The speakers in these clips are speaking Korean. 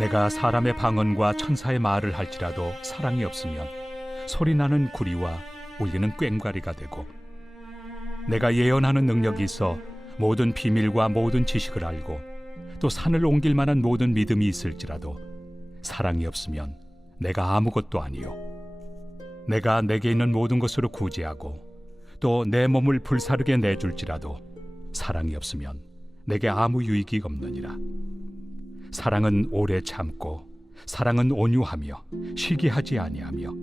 내가 사람의 방언과 천사의 말을 할지라도 사랑이 없으면 소리나는 구리와 울리는 꽹과리가 되고, 내가 예언하는 능력이 있어 모든 비밀과 모든 지식을 알고 또 산을 옮길 만한 모든 믿음이 있을지라도 사랑이 없으면 내가 아무것도 아니요. 내가 내게 있는 모든 것으로 구제하고 또 내 몸을 불사르게 내줄지라도 사랑이 없으면 내게 아무 유익이 없느니라. 사랑은 오래 참고, 사랑은 온유하며 시기하지 아니하며,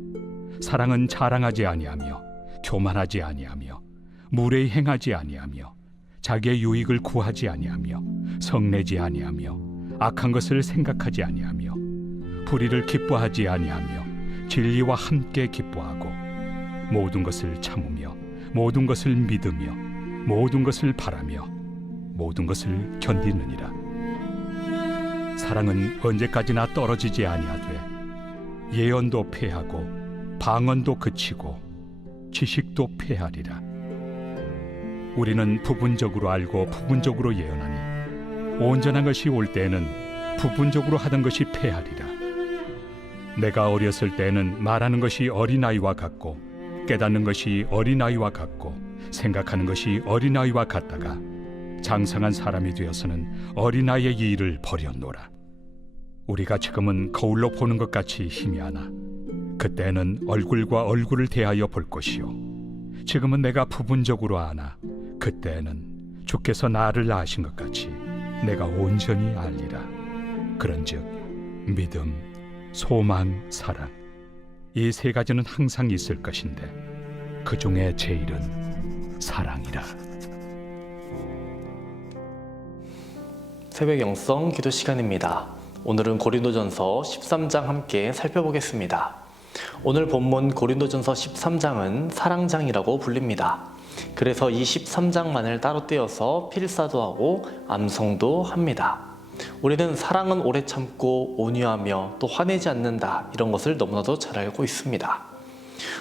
사랑은 자랑하지 아니하며 교만하지 아니하며 무례히 행하지 아니하며 자기의 유익을 구하지 아니하며 성내지 아니하며 악한 것을 생각하지 아니하며 불의를 기뻐하지 아니하며 진리와 함께 기뻐하고 모든 것을 참으며 모든 것을 믿으며 모든 것을 바라며 모든 것을 견디느니라. 사랑은 언제까지나 떨어지지 아니하되 예언도 패하고 방언도 그치고 지식도 패하리라. 우리는 부분적으로 알고 부분적으로 예언하니 온전한 것이 올 때에는 부분적으로 하던 것이 패하리라. 내가 어렸을 때에는 말하는 것이 어린아이와 같고 깨닫는 것이 어린아이와 같고 생각하는 것이 어린아이와 같다가 장성한 사람이 되어서는 어린아이의 일을 버렸노라. 우리가 지금은 거울로 보는 것 같이 희미하나 그때는 얼굴과 얼굴을 대하여 볼 것이요, 지금은 내가 부분적으로 아나 그때는 주께서 나를 아신 것 같이 내가 온전히 알리라. 그런즉 믿음, 소망, 사랑, 이 세 가지는 항상 있을 것인데 그 중에 제일은 사랑이라. 새벽 영성 기도 시간입니다. 오늘은 고린도전서 13장 함께 살펴보겠습니다. 오늘 본문 고린도전서 13장은 사랑장이라고 불립니다. 그래서 이 13장만을 따로 떼어서 필사도 하고 암송도 합니다. 우리는 사랑은 오래 참고 온유하며 또 화내지 않는다, 이런 것을 너무나도 잘 알고 있습니다.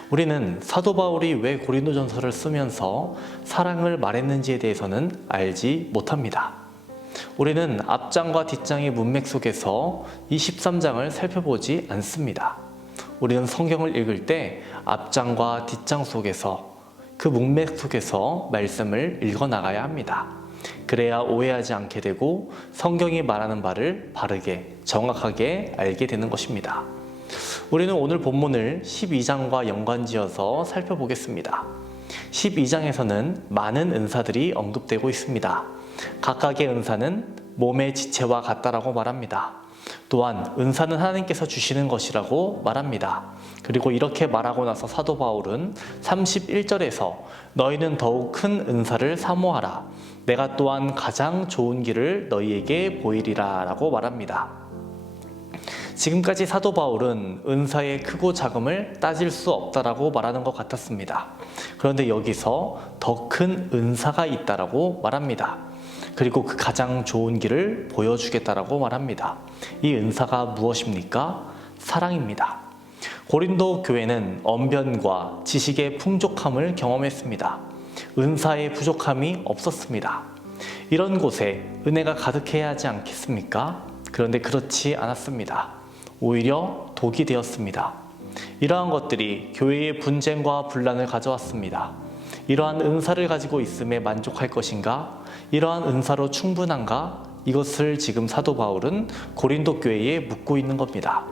우리는 사도 바울이 왜 고린도전서를 쓰면서 사랑을 말했는지에 대해서는 알지 못합니다. 우리는 앞장과 뒷장의 문맥 속에서 이 13장을 살펴보지 않습니다. 우리는 성경을 읽을 때 앞장과 뒷장 속에서, 그 문맥 속에서 말씀을 읽어나가야 합니다. 그래야 오해하지 않게 되고 성경이 말하는 바를 바르게 정확하게 알게 되는 것입니다. 우리는 오늘 본문을 12장과 연관지어서 살펴보겠습니다. 12장에서는 많은 은사들이 언급되고 있습니다. 각각의 은사는 몸의 지체와 같다라고 말합니다. 또한 은사는 하나님께서 주시는 것이라고 말합니다. 그리고 이렇게 말하고 나서 사도 바울은 31절에서 너희는 더욱 큰 은사를 사모하라. 내가 또한 가장 좋은 길을 너희에게 보이리라 라고 말합니다. 지금까지 사도 바울은 은사의 크고 작음을 따질 수 없다라고 말하는 것 같았습니다. 그런데 여기서 더 큰 은사가 있다라고 말합니다. 그리고 그 가장 좋은 길을 보여주겠다라고 말합니다. 이 은사가 무엇입니까? 사랑입니다. 고린도 교회는 언변과 지식의 풍족함을 경험했습니다. 은사의 부족함이 없었습니다. 이런 곳에 은혜가 가득해야 하지 않겠습니까? 그런데 그렇지 않았습니다. 오히려 독이 되었습니다. 이러한 것들이 교회의 분쟁과 분란을 가져왔습니다. 이러한 은사를 가지고 있음에 만족할 것인가? 이러한 은사로 충분한가? 이것을 지금 사도 바울은 고린도 교회에 묻고 있는 겁니다.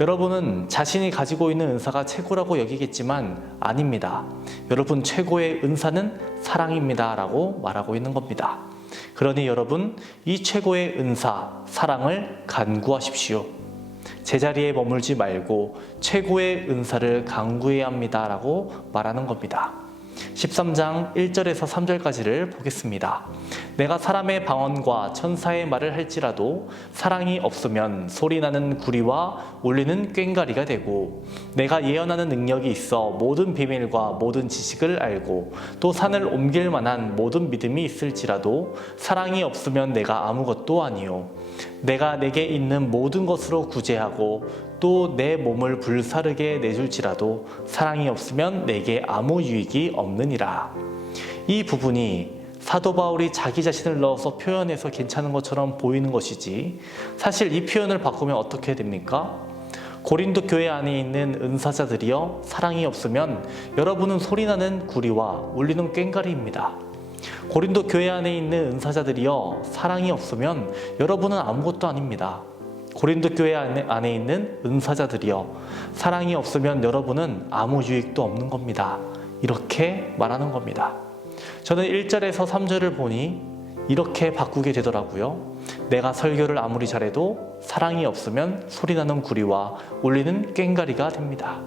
여러분은 자신이 가지고 있는 은사가 최고라고 여기겠지만 아닙니다. 여러분 최고의 은사는 사랑입니다 라고 말하고 있는 겁니다. 그러니 여러분 이 최고의 은사, 사랑을 간구하십시오. 제자리에 머물지 말고 최고의 은사를 간구해야 합니다 라고 말하는 겁니다. 13장 1절에서 3절까지를 보겠습니다. 내가 사람의 방언과 천사의 말을 할지라도 사랑이 없으면 소리나는 구리와 울리는 꽹과리가 되고, 내가 예언하는 능력이 있어 모든 비밀과 모든 지식을 알고 또 산을 옮길 만한 모든 믿음이 있을지라도 사랑이 없으면 내가 아무것도 아니요. 내가 내게 있는 모든 것으로 구제하고 또 내 몸을 불사르게 내줄지라도 사랑이 없으면 내게 아무 유익이 없느니라. 이 부분이 사도 바울이 자기 자신을 넣어서 표현해서 괜찮은 것처럼 보이는 것이지, 사실 이 표현을 바꾸면 어떻게 됩니까? 고린도 교회 안에 있는 은사자들이여 사랑이 없으면 여러분은 소리나는 구리와 울리는 꽹과리입니다. 고린도 교회 안에 있는 은사자들이여 사랑이 없으면 여러분은 아무것도 아닙니다. 고린도 교회 안에 있는 은사자들이여 사랑이 없으면 여러분은 아무 유익도 없는 겁니다. 이렇게 말하는 겁니다. 저는 1절에서 3절을 보니 이렇게 바꾸게 되더라고요. 내가 설교를 아무리 잘해도 사랑이 없으면 소리나는 구리와 울리는 꽹과리가 됩니다.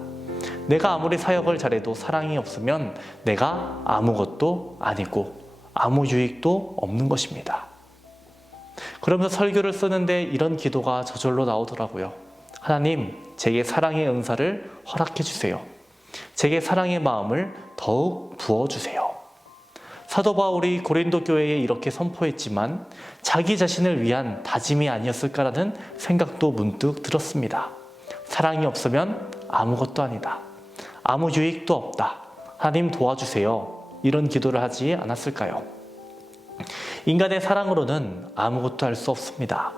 내가 아무리 사역을 잘해도 사랑이 없으면 내가 아무것도 아니고 아무 유익도 없는 것입니다. 그러면서 설교를 쓰는데 이런 기도가 저절로 나오더라고요. 하나님, 제게 사랑의 은사를 허락해 주세요. 제게 사랑의 마음을 더욱 부어주세요. 사도 바울이 고린도 교회에 이렇게 선포했지만 자기 자신을 위한 다짐이 아니었을까라는 생각도 문득 들었습니다. 사랑이 없으면 아무것도 아니다. 아무 유익도 없다. 하나님 도와주세요. 이런 기도를 하지 않았을까요? 인간의 사랑으로는 아무것도 할 수 없습니다.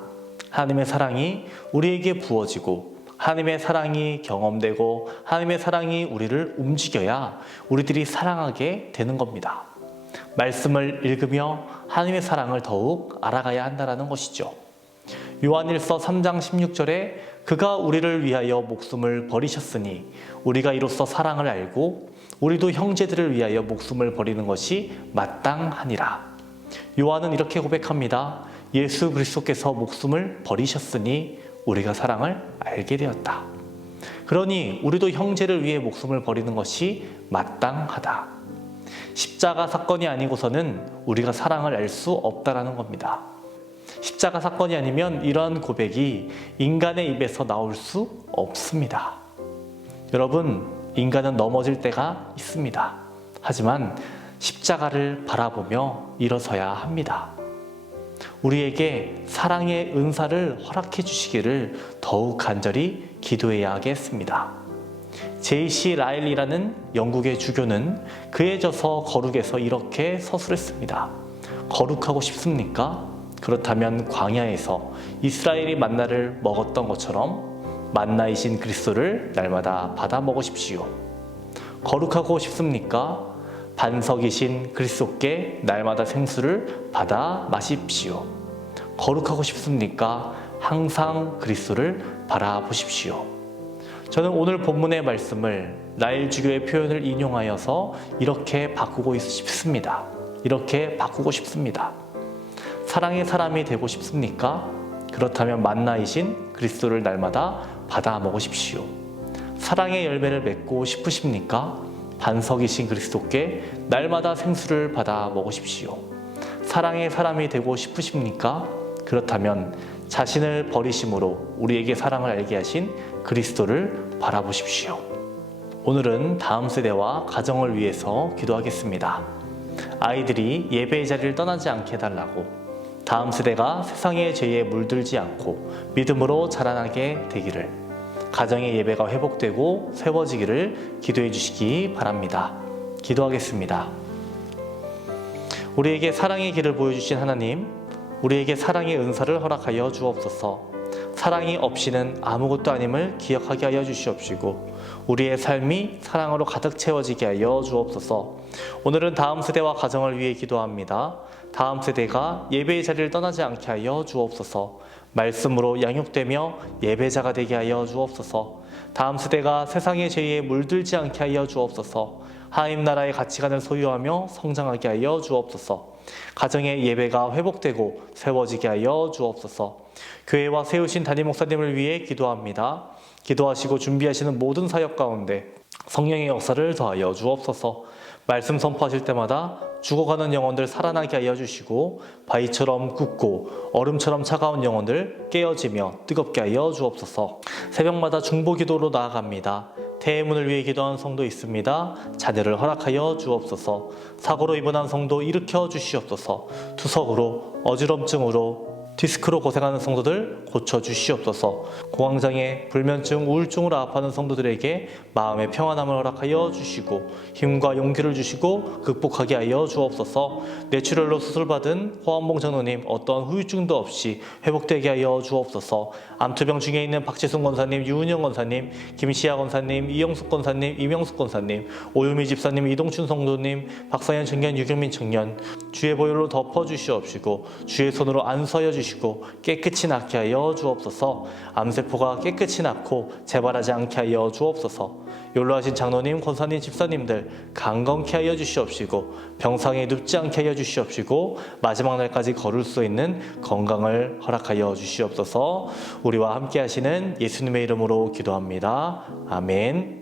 하나님의 사랑이 우리에게 부어지고 하나님의 사랑이 경험되고 하나님의 사랑이 우리를 움직여야 우리들이 사랑하게 되는 겁니다. 말씀을 읽으며 하나님의 사랑을 더욱 알아가야 한다는 것이죠. 요한일서 3장 16절에 그가 우리를 위하여 목숨을 버리셨으니 우리가 이로써 사랑을 알고 우리도 형제들을 위하여 목숨을 버리는 것이 마땅하니라. 요한은 이렇게 고백합니다. 예수 그리스도께서 목숨을 버리셨으니 우리가 사랑을 알게 되었다. 그러니 우리도 형제를 위해 목숨을 버리는 것이 마땅하다. 십자가 사건이 아니고서는 우리가 사랑을 알 수 없다라는 겁니다. 십자가 사건이 아니면 이러한 고백이 인간의 입에서 나올 수 없습니다. 여러분, 인간은 넘어질 때가 있습니다. 하지만 십자가를 바라보며 일어서야 합니다. 우리에게 사랑의 은사를 허락해 주시기를 더욱 간절히 기도해야 하겠습니다. J.C. 라일리라는 영국의 주교는 그에 져서 거룩에서 이렇게 서술했습니다. 거룩하고 싶습니까? 그렇다면 광야에서 이스라엘이 만나를 먹었던 것처럼 만나이신 그리스도를 날마다 받아 먹으십시오. 거룩하고 싶습니까? 반석이신 그리스도께 날마다 생수를 받아 마십시오. 거룩하고 싶습니까? 항상 그리스도를 바라보십시오. 저는 오늘 본문의 말씀을 라일 주교의 표현을 인용하여서 이렇게 바꾸고 싶습니다. 이렇게 바꾸고 싶습니다. 사랑의 사람이 되고 싶습니까? 그렇다면 만나이신 그리스도를 날마다 받아 먹으십시오. 사랑의 열매를 맺고 싶으십니까? 반석이신 그리스도께 날마다 생수를 받아 먹으십시오. 사랑의 사람이 되고 싶으십니까? 그렇다면 자신을 버리심으로 우리에게 사랑을 알게 하신 그리스도를 바라보십시오. 오늘은 다음 세대와 가정을 위해서 기도하겠습니다. 아이들이 예배의 자리를 떠나지 않게 해달라고, 다음 세대가 세상의 죄에 물들지 않고 믿음으로 자라나게 되기를, 가정의 예배가 회복되고 세워지기를 기도해 주시기 바랍니다. 기도하겠습니다. 우리에게 사랑의 길을 보여주신 하나님, 우리에게 사랑의 은사를 허락하여 주옵소서. 사랑이 없이는 아무것도 아님을 기억하게 하여 주시옵시고 우리의 삶이 사랑으로 가득 채워지게 하여 주옵소서. 오늘은 다음 세대와 가정을 위해 기도합니다. 다음 세대가 예배의 자리를 떠나지 않게 하여 주옵소서. 말씀으로 양육되며 예배자가 되게 하여 주옵소서. 다음 세대가 세상의 죄에 물들지 않게 하여 주옵소서. 하나님 나라의 가치관을 소유하며 성장하게 하여 주옵소서. 가정의 예배가 회복되고 세워지게 하여 주옵소서. 교회와 세우신 담임 목사님을 위해 기도합니다. 기도하시고 준비하시는 모든 사역 가운데 성령의 역사를 더하여 주옵소서. 말씀 선포하실 때마다 죽어가는 영혼들 살아나게 하여 주시고 바위처럼 굳고 얼음처럼 차가운 영혼들 깨어지며 뜨겁게 하여 주옵소서. 새벽마다 중보 기도로 나아갑니다. 태문을 위해 기도하는 성도 있습니다. 자녀를 허락하여 주옵소서. 사고로 입원한 성도 일으켜 주시옵소서. 투석으로 어지럼증으로 디스크로 고생하는 성도들 고쳐주시옵소서. 공황장애, 불면증, 우울증으로 아파하는 성도들에게 마음의 평안함을 허락하여 주시고 힘과 용기를 주시고 극복하게 하여 주옵소서. 뇌출혈로 수술받은 호암봉 장로님 어떤 후유증도 없이 회복되게 하여 주옵소서. 암투병 중에 있는 박재순 권사님, 유은영 권사님, 김시아 권사님, 이영숙 권사님, 이명숙 권사님, 오유미 집사님, 이동춘 성도님, 박사현 청년, 유경민 청년 주의 보혈로 덮어주시옵시고 주의 손으로 안수하여 주시고 깨끗이 낫게 하여 주옵소서. 암세포가 깨끗이 낫고 재발하지 않게 하여 주옵소서. 연로하신 장로님, 권사님, 집사님들 강건케 하여 주시옵시고 병상에 눕지 않게 하여 주시옵시고 마지막 날까지 걸을 수 있는 건강을 허락하여 주시옵소서. 우리와 함께 하시는 예수님의 이름으로 기도합니다. 아멘.